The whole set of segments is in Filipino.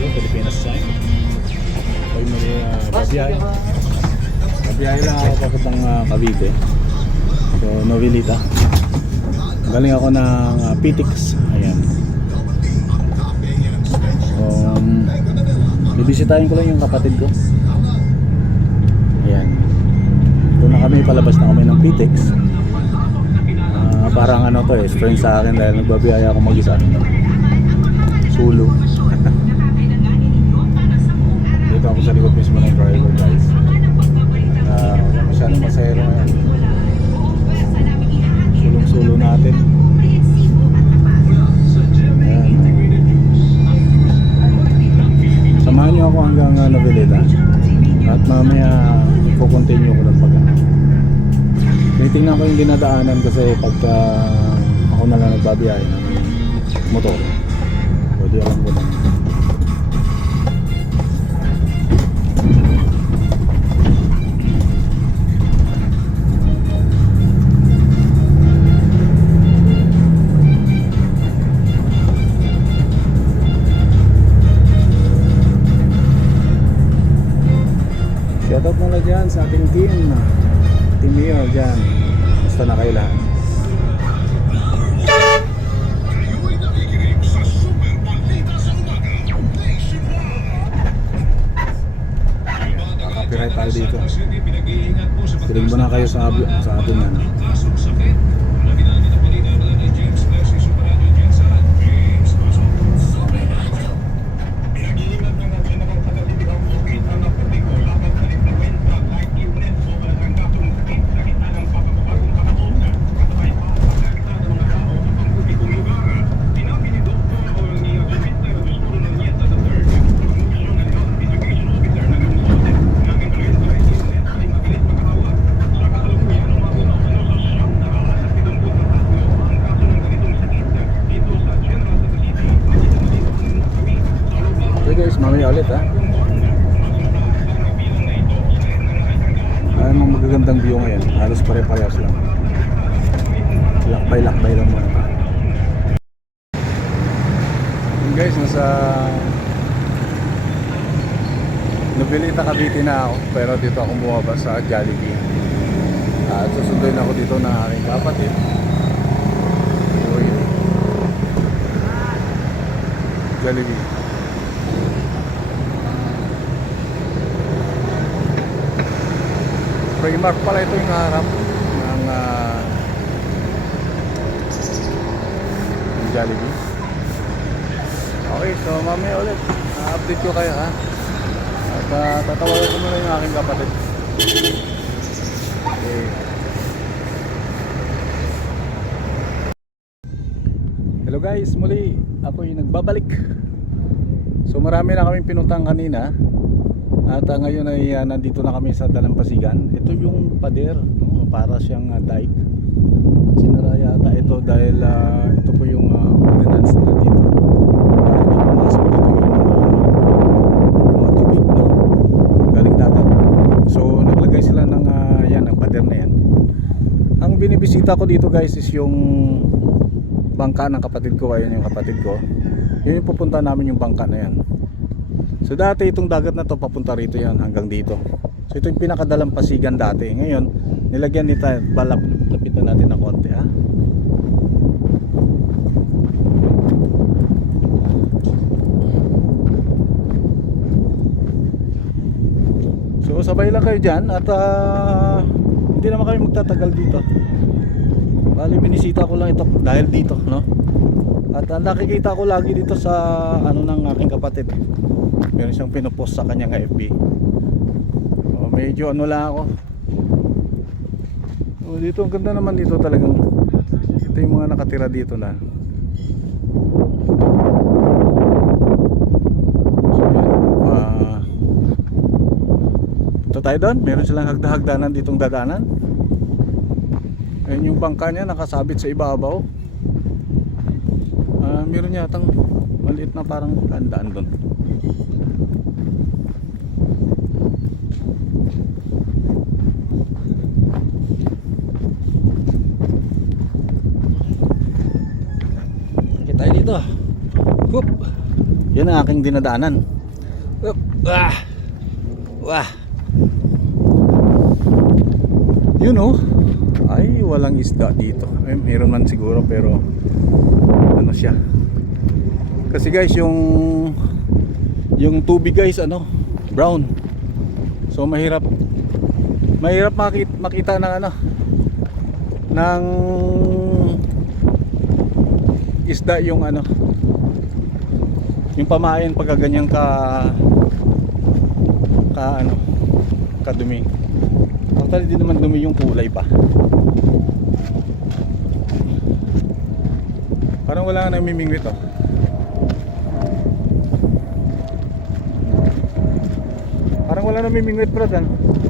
dito, Pilipinas sign. Ay may uh, babiyahe. Babiyahe lang ako papuntang uh, Cavite. So, Novelita. Galing ako ng uh, Pitix. Ayan. Um, bibisitahin ko lang yung kapatid ko. Ayan. Ito na kami, palabas na kami ng Pitix. Ah, parang ano to eh, strange sa akin dahil nagbabiyaya ako mag-isa. Solo. Noveleta. At mamaya ipo-continue ko ng pag Tinitingnan ko yung dinadaanan kasi pagka ako na lang nagbabiyahe ng motor. Di alam ko na. Tayo dito. Kilig mo na kayo sa, sa ating ano. Okay guys, mamaya ulit ha. Ay, mga magagandang view ngayon. Halos pare-parehas lang. Lakbay-lakbay lang tayo. Yun guys, nasa Novelita Cavite na ako pero dito ako bumaba sa Jollibee at susunduin ako dito ng aking kapatid. Jollibee Primark pala ito yung harap ng uh, Jollibee. Okay, so mamaya ulit. update ko kayo ha. At uh, tatawagan ko muna yung aking kapatid. Okay. Hello guys, muli ako yung nagbabalik. So marami na kaming pinuntang kanina. At uh, ngayon ay uh, nandito na kami sa Dalampasigan. Ito yung pader, no? para siyang uh, dike. At sinara yata ito dahil uh, ito po yung uh, ordinance nila dito. Para hindi pumasok dito yung uh, tubig no? galing dagat. So naglagay sila ng uh, yan, ng pader na yan. Ang binibisita ko dito guys is yung bangka ng kapatid ko. Ayan yung kapatid ko. Yun yung pupunta namin yung bangka na yan. So dati itong dagat na to papunta rito yan hanggang dito. So ito yung pinakadalampasigan dati. Ngayon, nilagyan nita balap lapitan natin ng konti ha. So sabay lang kayo dyan at ah, hindi naman kami magtatagal dito. Bali binisita ko lang ito dahil dito, no? At ah, nakikita ko lagi dito sa ano ng aking kapatid. Meron siyang pinopost sa kanyang FB. Oh, medyo ano lang ako. Oh, dito ang ganda naman dito talagang ito yung mga nakatira dito na. So. Ah, punta tayo doon. Meron silang hagda-hagdanan ditong dadanan. Ayun yung bangka niya nakasabit sa ibabaw. Ah, meron yatang maliit na parang daan doon. Dito. Hup. Yan ang aking dinadaanan. Up. Ah. Wah. Yun oh. Ay, walang isda dito. Ay, meron man siguro pero ano siya. Kasi guys, yung yung tubig guys ano, brown. So mahirap mahirap makita, makita ng ano ng isda yung ano yung pamain pagka ganyan ka ka ano kadumi. Actually di naman dumi yung kulay pa. Parang wala nga namimingwit oh. Parang wala namimingwit bro ano oh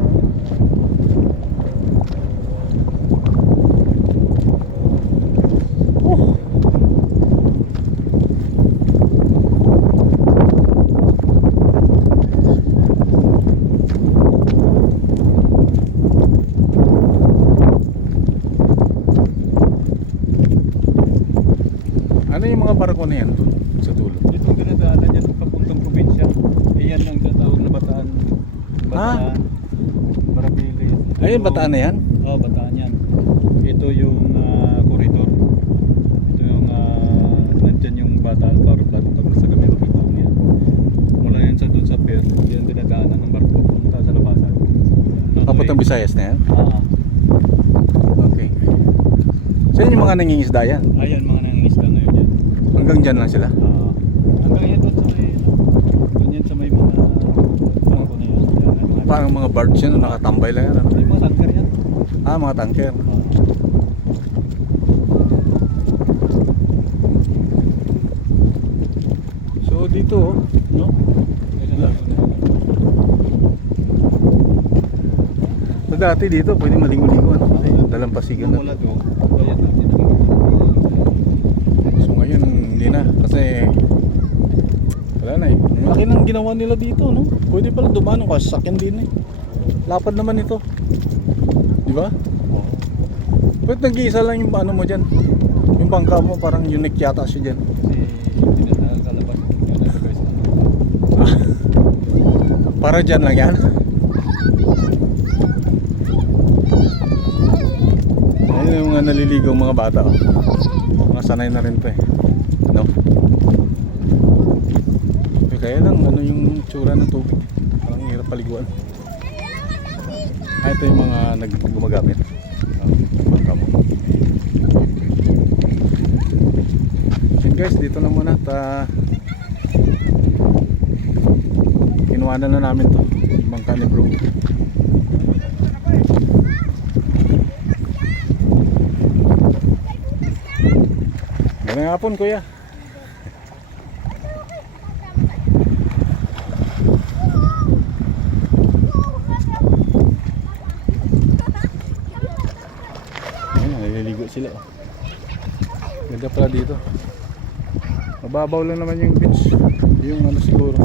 Ano yung mga barko na yan dun sa dulo? Itong dinadaanan yan papuntang probinsya. Iyan ang tatawag na Bataan. Bataan. Ayun, bataan na yan? Oo, Bataan yan. Ito yung ah, corridor. Ito yung uh, nandyan yung Bataan Power Plant. Tapos sa gabi makita mo yan. Mula yan sa doon sa pier. Yan dinadaanan ng barko papunta sa labasan. Papuntang Visayas na yan? Ah, Okay. Saan yung mga nangingisda yan? ayan mga nangingisda ngayon yan. Hanggang dyan lang sila? Ah, hanggang yan doon sa may, ano, doon yan sa may mga barko na yan. Yan, ang mga- Parang mga barge yan, nakatambay lang yan. Ano? May mga tanker yan. Ah, mga tanker. So dito, oh, no? So, dati dito, pwede maligo-ligo. Ano? Dalampasigan na. So ngayon, hindi na. Kasi, wala na eh. Ang Laki ng ginawa nila dito, no? Pwede pala dumaan kasi sasakyan din eh. Lapad naman ito. Di ba? Ba't nag-iisa lang yung ano mo dyan? Yung bangka mo parang unique yata siya dyan. Sa Para dyan lang yan. Ayun yung mga naliligaw mga bata. Oh. Mga sanay na rin to eh. No? Eh, kaya lang, ano yung tsura ng tubig? Parang hirap paliguan. Ah, ito yung mga naggumagamit. Yun guys, dito na muna. Ta Kinuhanan na namin to. Yung Bangka ni bro. Ganang hapon kuya. Ganda pala dito. Mababaw lang naman yung beach. Yung ano siguro.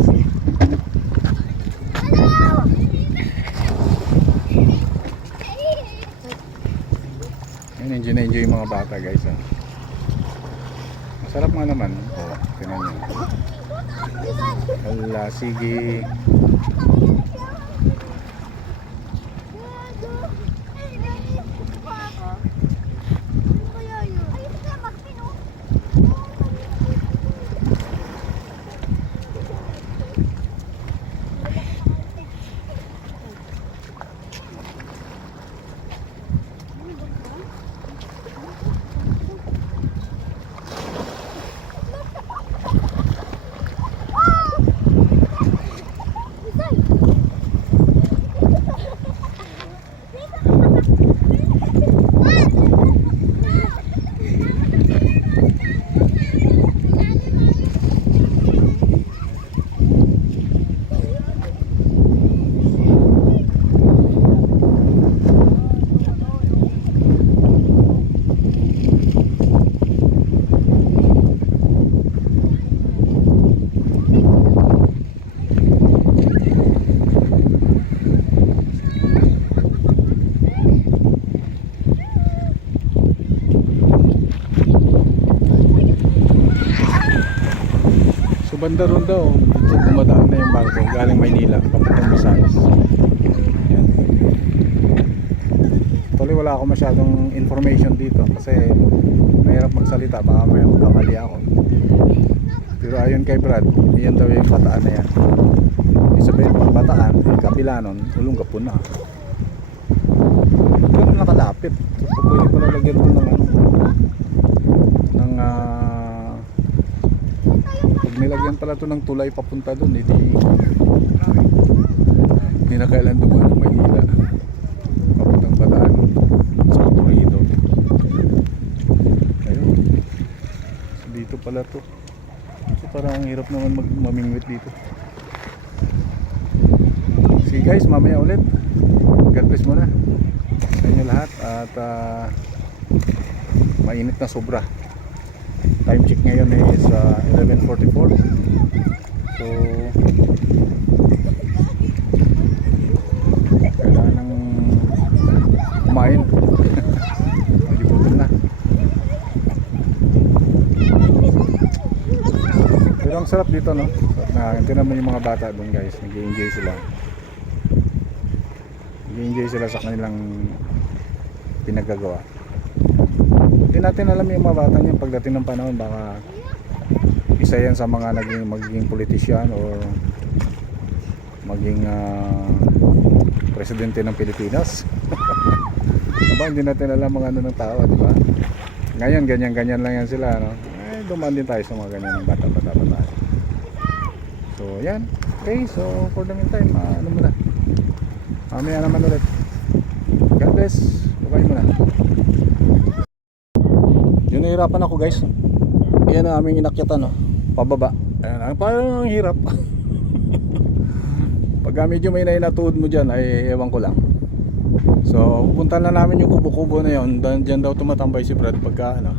Ayun, enjoy na enjoy yung mga bata guys. ah. Masarap nga naman. Oh, tinan nyo. Hala, sige. Banda ron daw, dito dumadaan na yung barko galing Maynila, papuntang Visayas. Yan. Tuloy wala ako masyadong information dito kasi mahirap magsalita, baka may kamali ako. Pero ayon kay Brad, yan daw yung bataan na yan. Sabihin, pag bataan, kabila nun, ulong ka po na. Ganun nakalapit. So, pwede ko lalagyan doon ng ano, ng ah, nilagyan pala to ng tulay papunta doon, hindi hindi na kailan dumaan ng Maynila. Papuntang bataan sa Corridor. Ayun. So, dito pala to. So parang ang hirap naman mag mamingwit dito. Sige guys, mamaya ulit. God bless muna sa inyo lahat at ah, mainit na sobra. Time check ngayon is ah, 11.44 So kailangan ng kumain. Na. Pero ang sarap dito no. Na. Ito naman yung mga bata doon guys. Nag-enjoy sila. Nag-enjoy sila sa kanilang pinagagawa. Natin alam yung mga bata niyan pagdating ng panahon baka isa yan sa mga naging magiging politician or maging ah, presidente ng Pilipinas. diba? Hindi natin alam mga ano ng tao, di ba? Ngayon, ganyan-ganyan lang yan sila, no? Eh, dumaan din tayo sa mga ganyan ng bata-bata pa tayo. So, yan. Okay, so for the meantime, ah, ano muna. Mamaya naman ulit. God bless. Bye-bye muna. Nahirapan ako guys. Yan ang aming inakyatan no. Pababa. Ayan, ang parang ang hirap. Pagka medyo may nainatuod mo dyan ay ewan ko lang. So pupunta na namin yung kubo-kubo na yun. Dyan daw tumatambay si Brad pagka ano,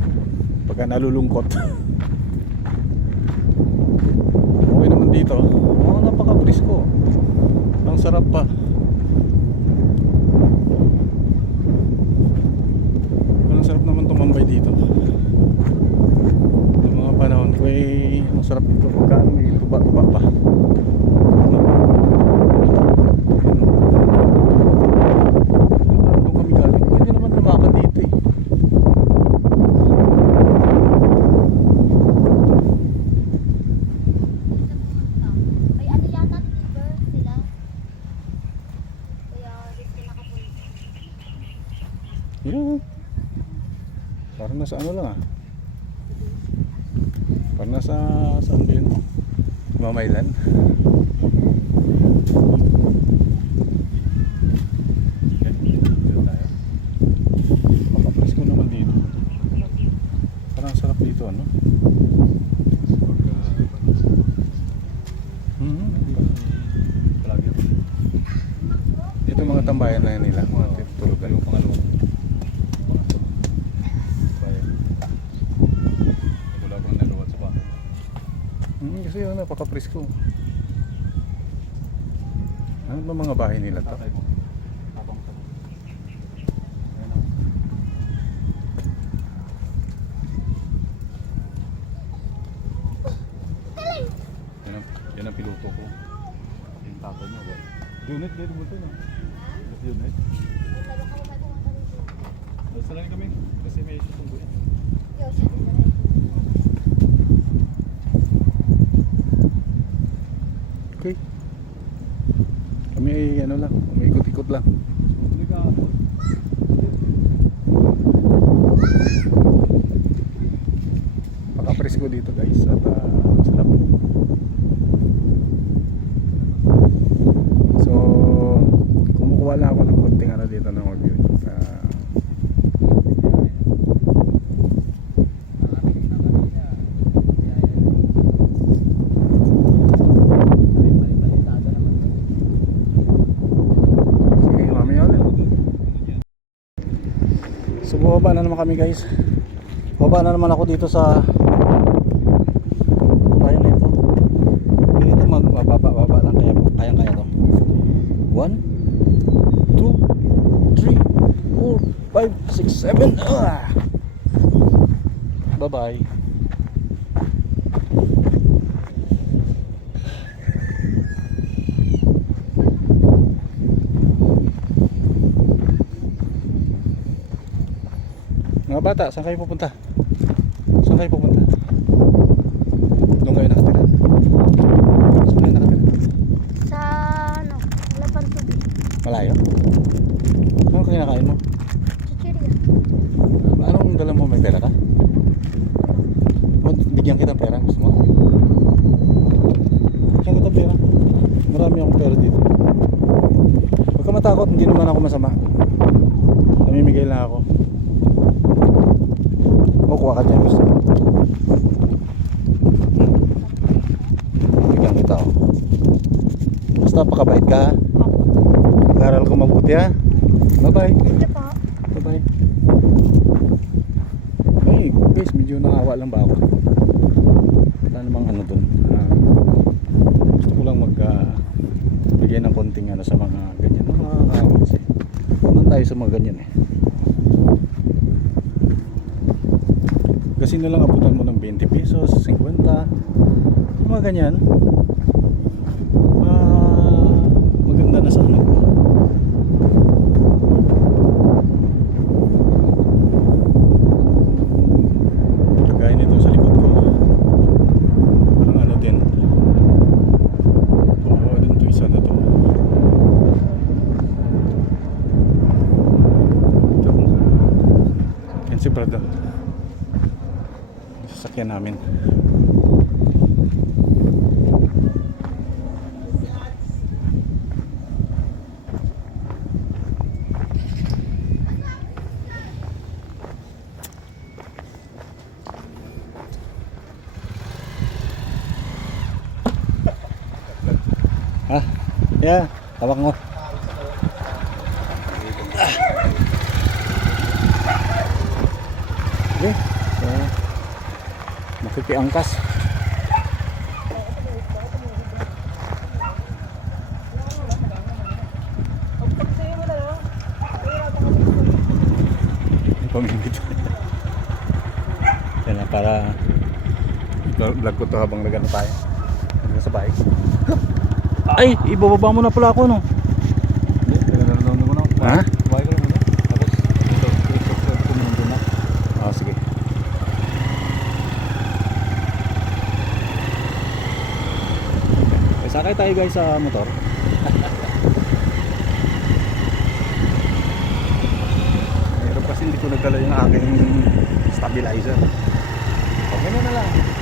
pagka nalulungkot. okay naman dito. Oh, napaka-presko. Ang sarap pa. Ang sarap naman tumambay dito. Yung mga panahon ko eh, ang sarap dito pagka ano, may tuba-tuba pa. Doon kami galing. Pwede naman lumakad dito eh. Ay, ano yata, Tinder sila. Kaya, dito nakapunta. Yun. Parang nasa ano lang ah. Parang nasa saan ba yun? Mamaylan. Okay, dito tayo. Makapresko naman dito. Parang sarap dito ano? Hmm, Palagi. Ito mga tambayan na nila, mga tulugan. Yung pangalawa. Kaya. Wala ko naluwat sa bahay. Hmm, kasi yun, napaka-presko. Ano ba mga bahay nila to? Yan ang, yan ang piloto ko. Yung tatay niya. Unit, dito mo ito na. Unit. Basta lang kami. Kasi may susungguin. Yo, siya din na rin. Okay. Kami ay ano lang, umikot-ikot lang. Paka-presko dito guys at ah, sarap. So, kumukuha lang ako ng konting ano dito ng review. Ah, sige, mamaya ulit. So, bumaba na naman kami guys. Baba na naman ako dito sa Bayan na ito. Dito magbaba baba lang kaya kaya kaya to. 1 2 3 4 5 6 7 ah! Bye-bye. Mga bata, saan kayo pupunta? Saan kayo pupunta? Doon kayo nakatira. Saan kayo nakatira? Sa ano, wala pang tubig. Malayo? Saan kayo nakain mo? Chichirya. Anong dala mo? May pera ka? O, bigyan kita pera. Gusto mo? Bigyan kita pera. Marami akong pera dito. Huwag ka matakot. Hindi naman ako masama. Namimigay lang ako. O, kuha ka dyan. Gusto. Bigyan kita oh. Basta pakabait ka. Mag-aral ko mabuti ha. Bye-bye. Thank you po. Bye-bye. Hey, guys, medyo nangawa lang ba ako? Wala namang ano dun. Ah, gusto ko lang mag ah, bigyan ng konting ano sa mga ganyan. Nakakaawa kasi. Ano tayo sa mga ganyan eh. Kasi na lang abutan mo ng 20 pesos, 50. Yung mga ganyan. Ah, maganda na sa ano. Kagaya nito sa likod ko. Parang ano din. Oo, din to isa na to. Ito. Yan si Brad. Yung Sasakyan namin. Ha? Yeah, hawak mo. Okay, so makikiangkas. Pamimit. Yan na, para vlog ko to habang nagano tayo. Nagano sa bike. Ay, ibababa mo na pala ako no. Ha? Oh, sige. Eh, sakay tayo guys sa motor. Pero kasi hindi ko nagdala yung aking stabilizer. Okay na na lang.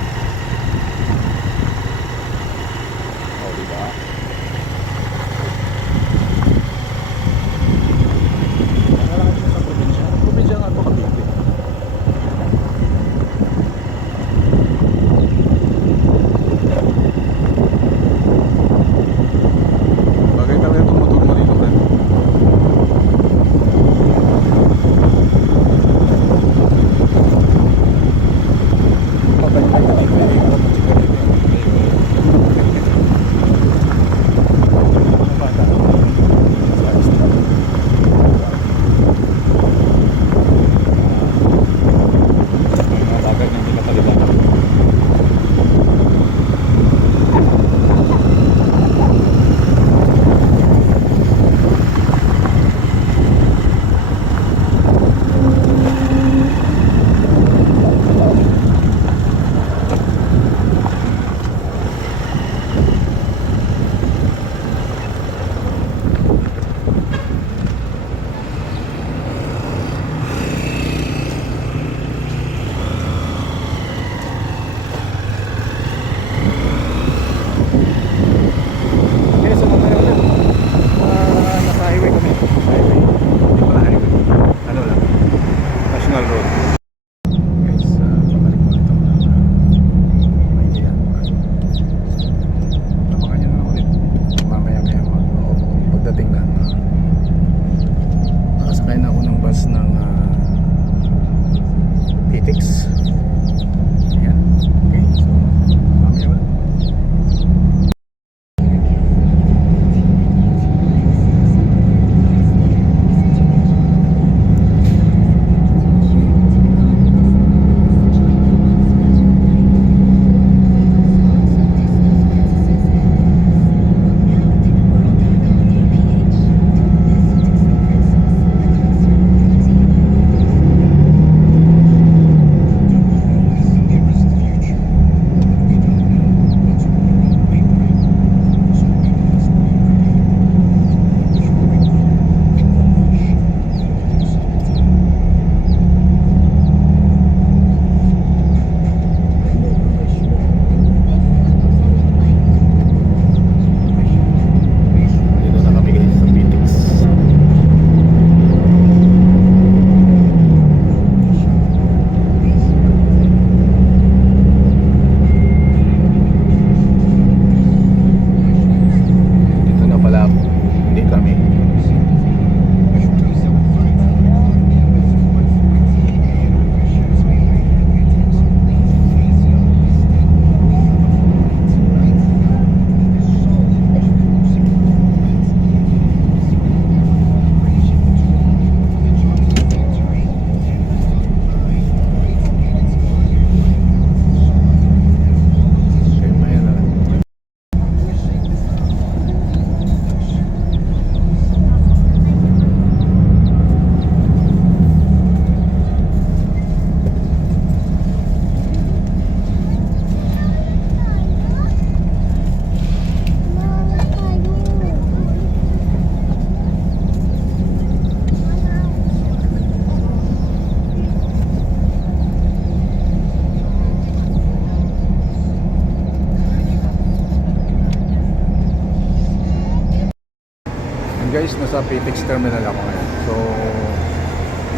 Nasa PTX terminal ako ngayon. So,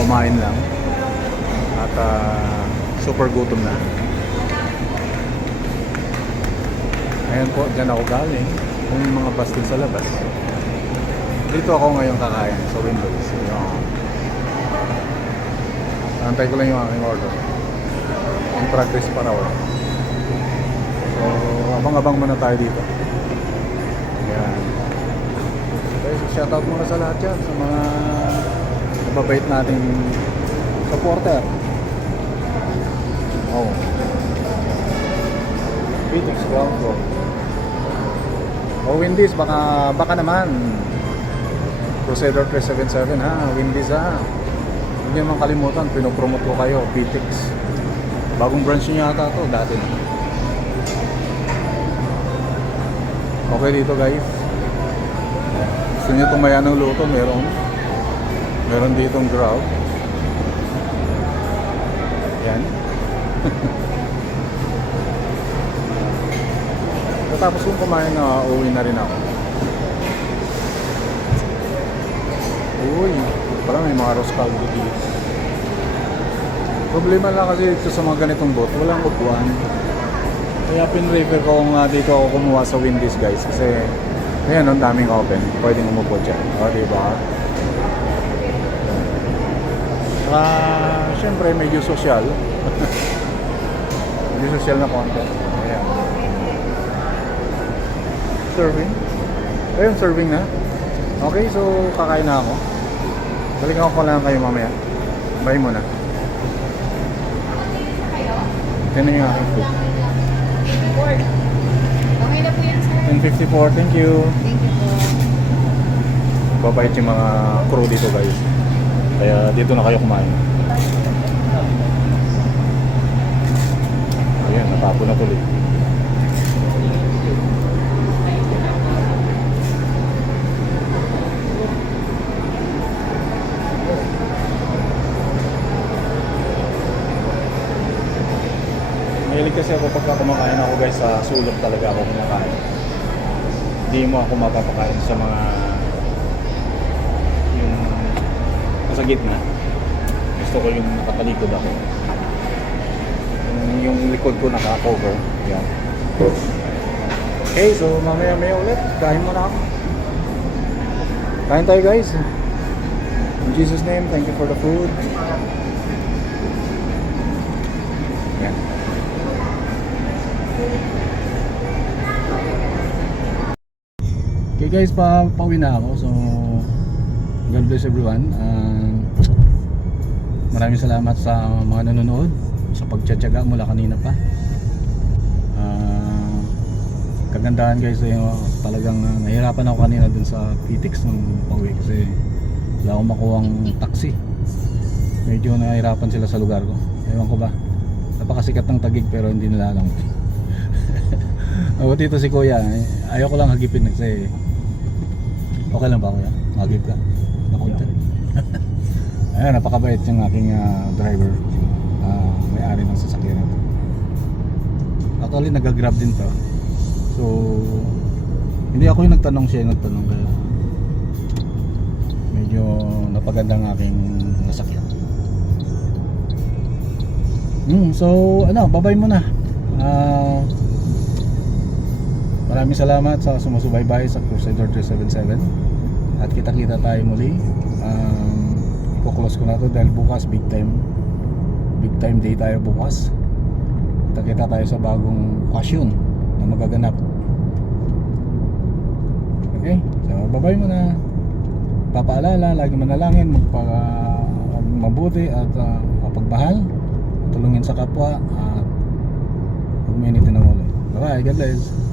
kumain lang. At ah, super gutom na. Ayan po, dyan ako galing. Kung yung mga bus sa labas. Dito ako ngayon kakain sa Windows. Yung, antay ko lang yung aking order. In progress pa raw. So, abang-abang muna tayo dito. Ayan. Okay, shoutout muna sa lahat yan. Sa mga mababait nating supporter. Oh. Phoenix ground floor. Oh, Wendy's, baka, baka naman. Crusader 377 ha, Wendy's ha. Huwag niyo naman kalimutan, pinopromote ko kayo, PTX. Bagong branch niyo yata to, dati na. Okay dito guys. Gusto niyo tumaya ng luto, meron. Meron ditong grab. Yan. Tapos kung kumain na, uwi na rin ako. Uy, parang may mga rose caldo dito. Problema lang kasi dito sa mga ganitong boat, walang upuan. Kaya pinrefer ko kung uh, dito ako kumuha sa Wendy's guys kasi ayan, ang daming open. Pwedeng umupo dyan. O, di ba? Saka, syempre, medyo social. medyo social na content. Ayan. Serving? Ayun, serving na. Okay, so kakain na ako. Balikan ko lang kayo mamaya. Bye muna. Yan yung aking food. 54. Thank you. Thank you po. Babait yung mga crew dito guys. Kaya dito na kayo kumain. Ayan, natapo na tuloy. Mahilig kasi ako pagka kumakain ako guys sa sulok talaga ako kumakain. Hindi mo ako mapapakain sa mga yung sa gitna. Gusto ko yung nakatalikod ako. Yung, yung likod ko naka-cover. Yan. Okay, so mamaya maya ulit. Kain muna ako. Kain tayo guys. In Jesus name, thank you for the food. Yan. Okay guys, pa pauwi na ako. So God bless everyone. Uh, maraming salamat sa mga nanonood sa pagtsatsaga mula kanina pa. Ah, kagandahan guys yung talagang uh, nahirapan ako kanina dun sa PTX nung pauwi kasi wala akong makuhang taxi. Medyo nahirapan sila sa lugar ko. Ewan ko ba. Napakasikat ng tagig pero hindi nila alam. O dito si Kuya, eh, ayaw ko lang hagipin kasi okay lang ba Kuya? Magip ka? Na konti. Ayan, napakabait yung aking ah, driver. Ah, may-ari ng sasakyan nito. Actually, nag-grab din to. So, hindi ako yung nagtanong siya yung nagtanong kaya medyo napaganda ang aking nasakyan. Hmm, so ano, babay muna. Ah, Maraming salamat sa sumusubaybay sa Crusader 377 At kita-kita tayo muli. Um, Iko-close ko na to dahil bukas big time. Big time day tayo bukas. Kita-kita tayo sa bagong okasyon na magaganap. Okay, so babay muna Papaalala, lagi manalangin magpa, mabuti at uh, mapagbahal. Tulungin sa kapwa at huminiti ng ulo Bye, God bless